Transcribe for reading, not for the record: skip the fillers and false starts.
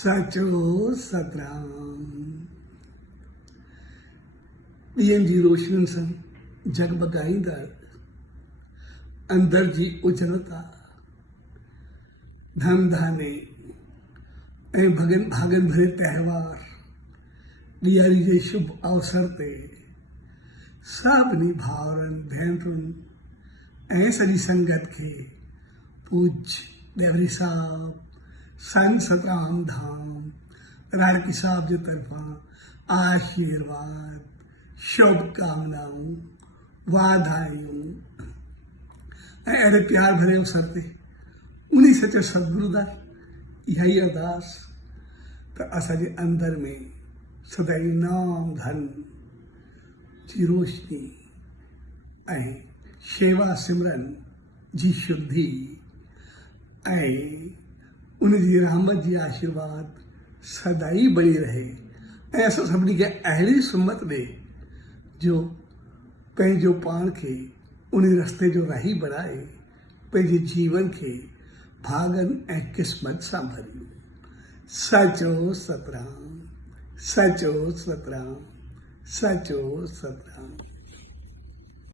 साचो सतराम। ॾींहंनि जी रोशनी सां जगमगाईंदड़ अंदर जी उजलता, धन धाने ऐं भागन भरे त्योहार ॾियारी जे शुभ अवसर ते सभिनी भाउरनि भेनरुनि ऐं सॼी संगत खे पूज्य देवरी साहब संत सतराम धाम राणकी साहब जे तरफां आशीर्वाद, शुभकामनाऊं, वाधायूं ऐं अहिड़े प्यार भरे अवसर ते उन्हीं सचे सतगुरु दा इहा ई अरदास त असांजे अंदर में सदाई नाम धन जी रोशनी ऐं शेवा सिमरन जी शुद्धि ऐं उन जी रहमत जी आशीर्वाद सदाई बनी रहे ऐं असां सभिनी खे अहिड़ी सुमत ॾे जो पंहिंजो पाण खे उन रस्ते जो राही बणाए पंहिंजे जीवन खे भागन ऐं क़िस्मत सां भरियूं। सचो सतराम, सचो सतराम, सचो सतराम।